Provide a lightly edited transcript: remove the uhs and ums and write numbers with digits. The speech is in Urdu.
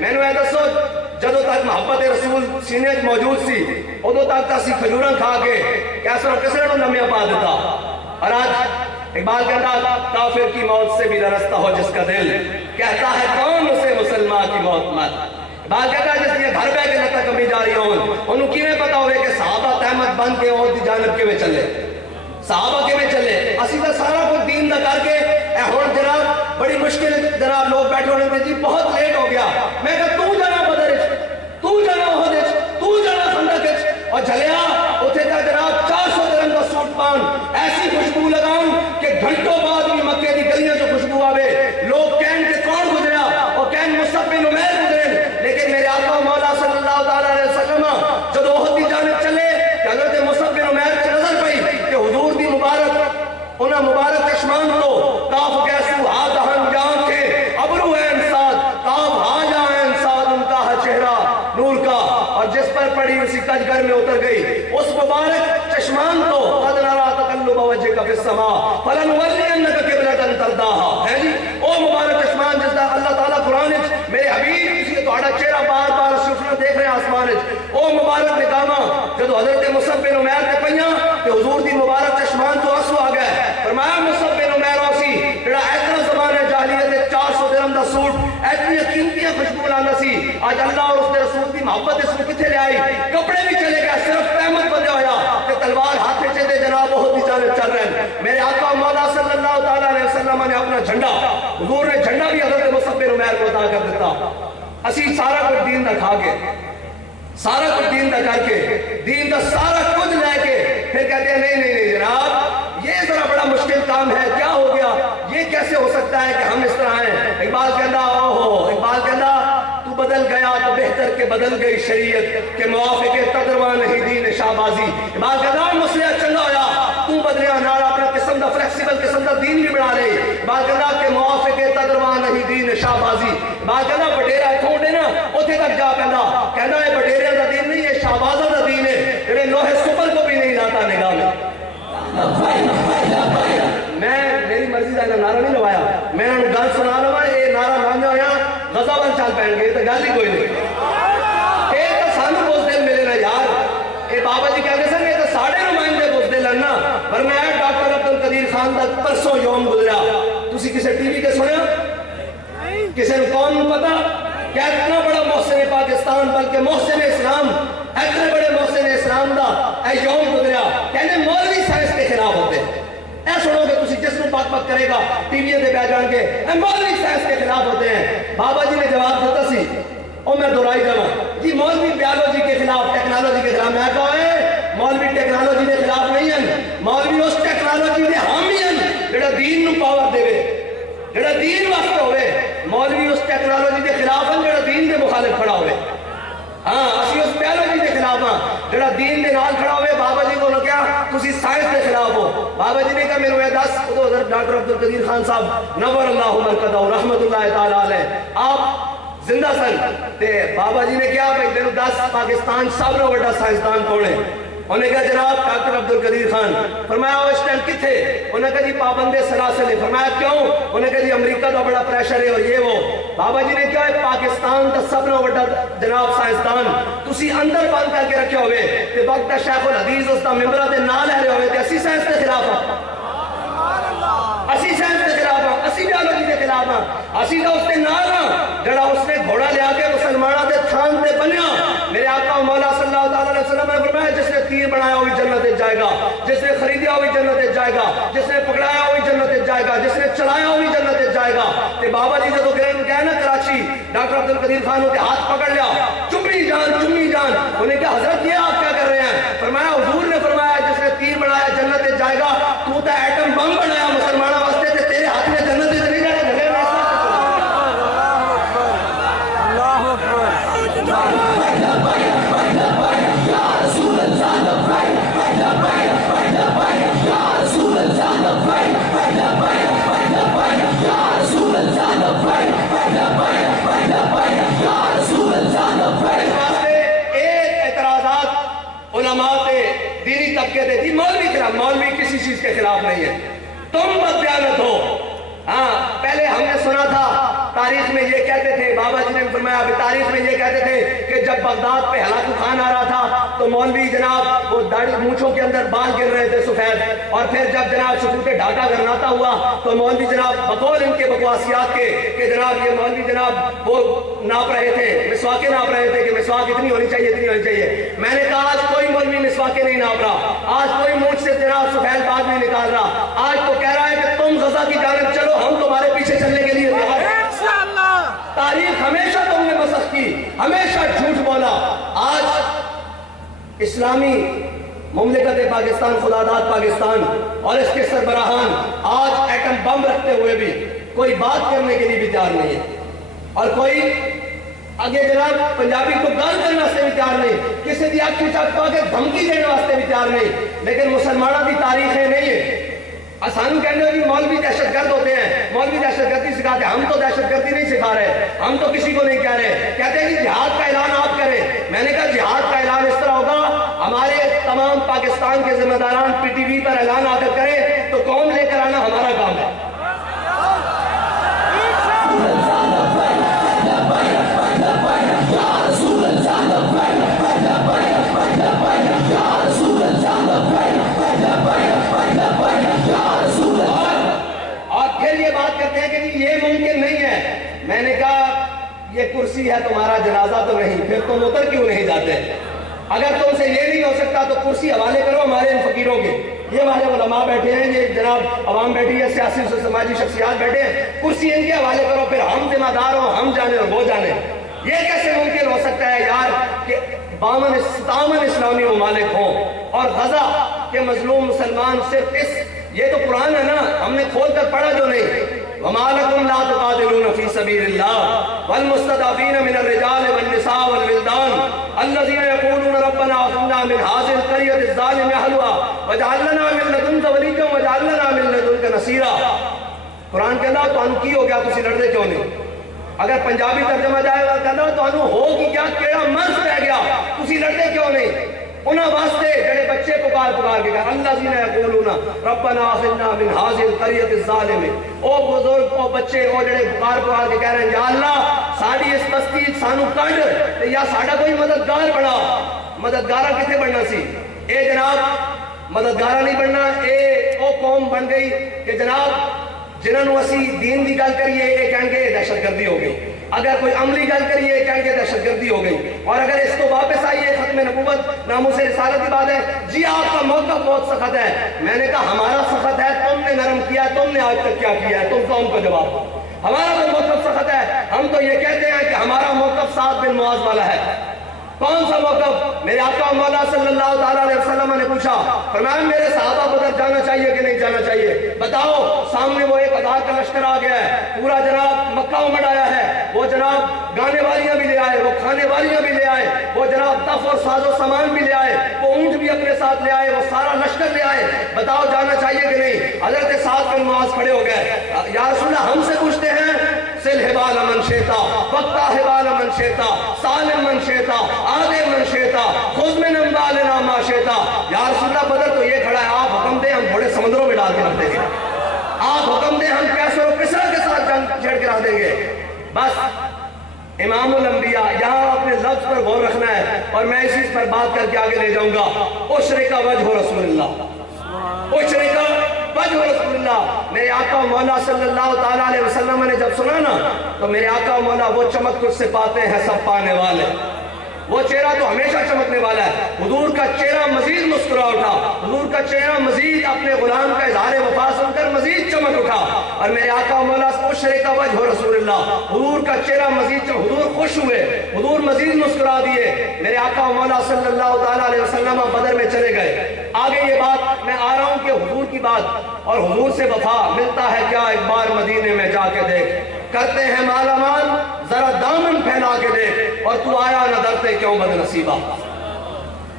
میں نے دسو جدو تک محبت رسول سینے موجود سی ادو تک اسی کھجوراں کھا کے کیسا کسی نے نمیا پا دیتا. اور آج اقبال کہتا کافر کی موت سے بھی درستہ ہو جس کا دل کہتا ہے کون اسے مسلمان کی موت مت. اقبال کہتا ہے جس نے گھر بہ کے نتا کمی جاری ہون انہوں کی میں پتا ہوئے کہ صحابہ تحمد بن کے اور دی جانب کے میں چلے صحابہ کے میں چلے اسی کا سارا کچھ دین دا کر کے اے ہون جناب بڑی مشکل جناب لوگ بیٹھے ہونے میں جی بہت لیٹ ہو گیا. میں کہا تو جانا بدرچ تو جانا احدچ تو جانا خندقچ اور جھلیا اتھے کا جناب 400 درہم کا سوٹ پان ایسی خوشبو لگاؤں کہ گھنٹوں بعد بھی مکے دی گلیاں جو خوشبو آوے لوگ کہن کے کون گزریا اور کہن مصعب بن عمیر گزرے. لیکن میرے آقا مولا صلی اللہ تعالیٰ علیہ وسلم جب احد کی جانب چلے کہ حضرت مصعب بن عمیر کی نظر پئی کہ حضور دی مبارک انہاں مبارک چشمان کو کاف کیسو ہا دہن جان تھے ابرو ہے انساد کاف ہا جا ہے انساد ان کا چہرہ نور کا اور جس پر پڑی اسی کجگر میں اتر گئی اس مبارک چشمان کو قد نرا تقلب وجهك في السماء فلنولینک قبلۃ ترضاها ہے جی او مبارک چشمان جس دا اللہ تعالیٰ قرآن میرے حبیب اسی تہاڈا چہرہ بار بار سفر دیکھ رہے آسمان او مبارک نگاہاں جدو حضرت مصعب بن عمیر تے پئیاں تے حضور دی مبارک چشمان تو آنسو آ گئے. فرمایا مصعب بن عمیر اسی جڑا اتنا زمانے جاہلیت 400 درہم دا سوٹ اتنی قیمتی خوشبو لانا سی آج اللہ اور اس کے رسول دی محبت اس میں کتنے لے آئی کپڑے بھی چلے گئے صرف قیمت بندے ہویا کہ تلوار ہاتھ میں چلے جناب بہت ہی جانب چل رہے ہیں. میرے آقا مولا صلی اللہ تعالیٰ علیہ وسلم نے اپنا جھنڈا حضور نے جھنڈا بھی حضرت مصعب بن عمیر کو عطا کر دیتا. اسی سارا کچھ دین دا کھا کے سارا کچھ دین دا کر کے دین دا سارا کچھ لے کے پھر کہتے ہیں نہیں نہیں نہیں جناب یہ ذرا بڑا مشکل کام ہے کیا ہو گیا یہ کیسے ہو سکتا ہے کہ ہم اس طرح ہیں. اقبال کہندا اقبال کہندا تو بدل گیا تو بہتر کے بدل گئی شریعت کے موافق تدروا نہیں دین شہبازی. اقبال کہندا مسئلہ چنگا ہویا تو بدلیا نال اپنا قسم دا فلیکسیبل قسم دا دین بھی بنا لے. اقبال کہندا کہ موافق تدروا نہیں دین شہبازی. اقبال کہندا بٹیرا اتھوں ڈے نا اوتھے تک جا پیندا کہندا ہے بٹیرے دا دین نہیں ہے شہبازاں دا دین ہے جڑے لوہے سپر کو بھی نہیں لاتا نگاہ میں. میں میری مرضی کا نعرہ نہیں لوایا میں انہوں گل سنا لوا یہ نعرہ لانا ہوا غزہ بن چل پین گے تو گل ہی کوئی نہیں. یہ تو سانو بزدل ملے نا یار یہ بابا جی کہتے سن یہ تو ساڑھے نمائندے بزدل ہیں نا ورنہ ڈاکٹر عبد القدیر خان کا پرسوں یوم گزرا تسی کسی ٹی وی کے سنیا کسی نے کون پتا کہ اتنا بڑا محسن پاکستان بلکہ محسن اسلام اتنے بڑے محسن اسلام دا اے یوم گزرا کہنے مولوی سائنس کے خلاف ہوتے اے سنو گے تسی جس میں پاک پاک کرے گا ٹی وی دے بیٹھ جان کے اے مولوی سائنس کے خلاف ہوتے ہیں. بابا جی نے جواب دیتا سی اور میں دہرائی جاواں جی مولوی بیالوجی کے خلاف ٹیکنالوجی کے خلاف میں کہا ہے مولوی ٹیکنالوجی کے خلاف نہیں ہیں مولوی اس ٹیکنالوجی دے حامی ہیں جڑا دین نو پاور دے جڑا دین واسطے ہوئے. مولوی اس ٹیکنالوجی کے خلاف ہیں جڑا دین کے مخالف کھڑا ہوئے. ہاں اسی اس بیالوجی کے خلاف ہاں جڑا دین دے نال کھڑا ہوئے. بابا جی کو کیا تسی سائنس کے خلاف ہو. بابا جی نے کہا میرے ہوئے 10 ادو حضرت ڈاکٹر عبد القدیر خان صاحب نور اللہ مرکزہ رحمت اللہ تعالیٰ علیہ آپ زندہ سن تے بابا جی نے کیا بھائی تینوں 10 پاکستان سب نو بڑا سائنسدان کون ہے. انہوں نے کہا جناب ڈاکٹر عبد القدیر خان. فرمایا اس ٹائم کتھے انہوں نے کہا جی پابند سلاسل ہے. فرمایا کیوں انہوں نے کہا جی امریکہ کا بڑا پریشر ہے اور یہ وہ. بابا جی نے کہا پاکستان کا سب نو بڑا جناب سائنسدان تسی اندر بند کر کے رکھے ہوئے تے وقت شیخ الحدیث اس دا ممبرہ دے نال لے رہے ہوئے تے اسی سائنس کے خلاف ہاں اسی سائنس کے خلاف ہاں اسی بیالوجی کے خلاف ہاں اسی دا اس کے نال ہاں جڑا اس نے گھوڑا لیا کے مسلمانہ دے تھان تے بنیا. میرے آقا مولا صلی اللہ تعالیٰ علیہ وسلم نے فرمایا جس نے تیر بنایا ہوئی جنت جائے گا جس نے خریدیا ہوئی جنت جائے گا جس نے پکڑایا ہوئی جنت جائے گا جس نے چلایا ہوئی جنت جائے گا. تے بابا جی جدو گئے نا کراچی ڈاکٹر عبد القدیر خان نے ہاتھ پکڑ لیا چمی جان انہوں نے کہا حضرت یہ آپ کیا کر رہے ہیں. فرمایا حضور نے فرمایا جس نے تیر بنایا جنت جائے گا تو تا ایٹم بم بنایا مسلمانوں واسطے تے تیرے ہاتھ میں جنت نہیں جانے گھر طبقے دے دی مولوی خلاف مولوی کسی چیز کے خلاف نہیں ہے. تم بددیانت ہو ہاں پہلے ہم نے سنا تھا تاریخ میں یہ کہتے تھے، بابا جی نے فرمایا ابھی تاریخ میں یہ کہتے تھے کہ جب بغداد پہ ہلاکو خان آ رہا تھا تو مولوی جناب وہ داڑھی مونچھوں کے اندر بال گر رہے تھے سفید، اور پھر جب جناب سکوت ڈھاکہ گرناتا ہوا تو مولوی جناب بقول ان کے بکواسیات کے کہ جناب یہ مولوی جناب وہ ناپ رہے تھے، مسواکیں ناپ رہے تھے کہ مسواک اتنی ہونی چاہیے اتنی ہونی چاہیے۔ میں نے کہا آج کوئی مولوی مسواکیں نہیں ناپ رہا، آج کوئی مونچھ سے جناب سفید بال نہیں نکال رہا، آج تو کہہ رہا ہے کہ تم غزہ کی جانب چلو، ہم تمہارے پیچھے چلنے کے لیے تیار ہیں۔ تاریخ ہمیشہ تم نے مسخ کی، ہمیشہ جھوٹ بولا۔ آج اسلامی مملکت پاکستان، خداداد پاکستان اور اس کے سربراہان آج ایٹم بم رکھتے ہوئے بھی کوئی بات کرنے کے لیے بھی تیار نہیں ہے، اور کوئی آگے جناب پنجابی کو گال کرنے واسطے بھی تیار نہیں، کسی دی آنکھ چک پا کے دھمکی دینے واسطے بھی تیار نہیں۔ لیکن مسلمانوں کی تاریخیں نہیں ہے۔ آسانو کہنے ہو کہ مولوی دہشت گرد ہوتے ہیں، مولوی دہشت گردی سکھاتے ہیں، ہم تو دہشت گردی نہیں سکھا رہے، ہم تو کسی کو نہیں کہہ رہے، کہتے ہیں کہ جہاد کا اعلان آپ کریں۔ میں نے کہا جہاد کا اعلان اس طرح ہوگا، ہمارے تمام پاکستان کے ذمہ داران پی ٹی وی پر اعلان آ کر کریں تو قوم لے کر آنا ہمارا کام ہے۔ اور پھر یہ بات کرتے ہیں کہ یہ ممکن نہیں ہے۔ میں نے کہا یہ کرسی ہے تمہارا جنازہ تو نہیں، پھر تم اتر کیوں نہیں جاتے؟ اگر تم سے یہ نہیں ہو سکتا تو کرسی حوالے کرو ہمارے ان فقیروں کے، یہ ہمارے علماء بیٹھے ہیں، یہ جناب عوام بیٹھی ہے، سیاسی و سماجی شخصیات بیٹھے ہیں، کرسی ان کے حوالے کرو، پھر ہم ذمہ دار ہوں، ہم جانے اور وہ جانے۔ یہ کیسے ممکن ہو سکتا ہے یار کہ 52 اسلامی ممالک ہوں اور غزہ کے مظلوم مسلمان صرف یہ تو قرآن ہے نا، ہم نے کھول کر پڑھا جو نہیں۔ وَمَا لَكُمْ لَا تُقَاتِلُونَ فِي سَبِيلِ اللَّهِ وَالْمُسْتَضْعَفِينَ مِنَ الرِّجَالِ وَالنِّسَاءِ وَالْوِلْدَانِ الَّذِينَ يَقُولُونَ رَبَّنَا أَخْرِجْنَا مِنْ هَٰذِهِ الْقَرْيَةِ الظَّالِمِ أَهْلُهَا وَاجْعَل لَّنَا مِن لَّدُنكَ وَلِيًّا وَاجْعَل لَّنَا مِن لَّدُنكَ نَصِيرًا۔ قرآن کہتا تو کی ہو گیا، تسی لڑتے کیوں نہیں؟ اگر پنجابی ترجمہ جائے گا کہتا تو ہو کی کیا کیڑا مرض پہ گیا، تسی لڑتے کیوں نہیں؟ انہاں واسطے جڑے بچے پکار کے کہا الذین یقولون ربنا اخرجنا من هذه القرية الظالمة، او بزرگ او بچے او جڑے پکار کے کہہ رہے ہیں یا اللہ ساڈی اس بستی سانو کڈ یا ساڈا کوئی مددگار بنا۔ مددگارہ کتے بننا سی؟ اے جناب مددگارہ نہیں بننا، اے او قوم بن گئی کہ جناب جنہوں اسی دین دی گل کریے یہ کہیں گے دہشت گردی ہو گئی، اگر کوئی عملی گل کریے کہیں گے دہشت گردی ہو گئی، اور اگر اس کو واپس آئیے ختم نبوت ناموس رسالت کی بات ہے جی آپ کا موقف بہت سخت ہے۔ میں نے کہا ہمارا سخت ہے، تم نے نرم کیا، تم نے آج تک کیا کیا ہے، تم قوم کو جواب دو۔ ہمارا تو موقف سخت ہے، ہم تو یہ کہتے ہیں کہ ہمارا موقف سعد بن معاذ والا ہے۔ کون سا موقف؟ میرے آقا مولا صلی اللہ تعالیٰ علیہ وسلم نے پوچھا، فرمایا میرے صحابہ بدر جانا چاہیے کہ نہیں جانا چاہیے؟ بتاؤ، سامنے وہ 1000 کا لشکر آ گیا ہے، پورا جناب مکہ امڑ آیا ہے، وہ جناب گانے والیاں بھی لے آئے، وہ کھانے والیاں بھی لے آئے، وہ جناب تف اور ساز و سامان بھی لے آئے، وہ اونٹ بھی اپنے ساتھ لے آئے، وہ سارا لشکر لے آئے، بتاؤ جانا چاہیے کہ نہیں؟ حضرت سعد بن معاذ کھڑے ہو گئے، یا رسول اللہ ہم سے پوچھتے ہیں سل حبال من شیتا وقتا حبال من شیتا سالم من شیتا آدے من شیتا خذ من انبالنا ما شیتا۔ یا رسول اللہ بدر تو یہ کھڑا ہے، آپ حکم دیں ہم بڑے سمندروں میں ڈال کے رکھ دیں گے، آپ حکم دیں ہم کیسر و کسرا کے ساتھ جنگ چھیڑ کے رکھ دیں گے۔ بس امام الانبیاء یہاں اپنے لفظ پر غور رکھنا ہے، اور میں اسی پر بات کر کے آگے لے جاؤں گا۔ اشرق وجہ رسول اللہ، اشرق وجہ رسول اللہ۔ میرے آقا و مولا صلی اللہ تعالیٰ علیہ وسلم نے جب سنا نا تو میرے آقا و مولا وہ چمک تجھ سے پاتے ہیں سب پانے والے، وہ چہرہ تو ہمیشہ چمکنے والا ہے۔ حضور کا چہرہ مزید مسکرا اٹھا، حضور کا چہرہ مزید اپنے غلام کا اظہار وفا سن کر مزید چمک اٹھا، اور میرے آقا و مولا اشرق وجہ رسول اللہ، حضور کا چہرہ مزید حضور خوش ہوئے، حضور مزید مسکرا دیے۔ میرے آقا و مولا صلی اللہ تعالیٰ علیہ وسلم بدر میں چلے گئے۔ آگے یہ بات میں آ رہا ہوں کہ حضور کی بات اور حضور سے وفا ملتا ہے کیا؟ ایک بار مدینے میں جا کے دیکھ، کرتے ہیں مالا مال ذرا دامن پھیلا کے دیکھ، اور تو آیا نہ ڈرتے کیوں بد نصیبہ۔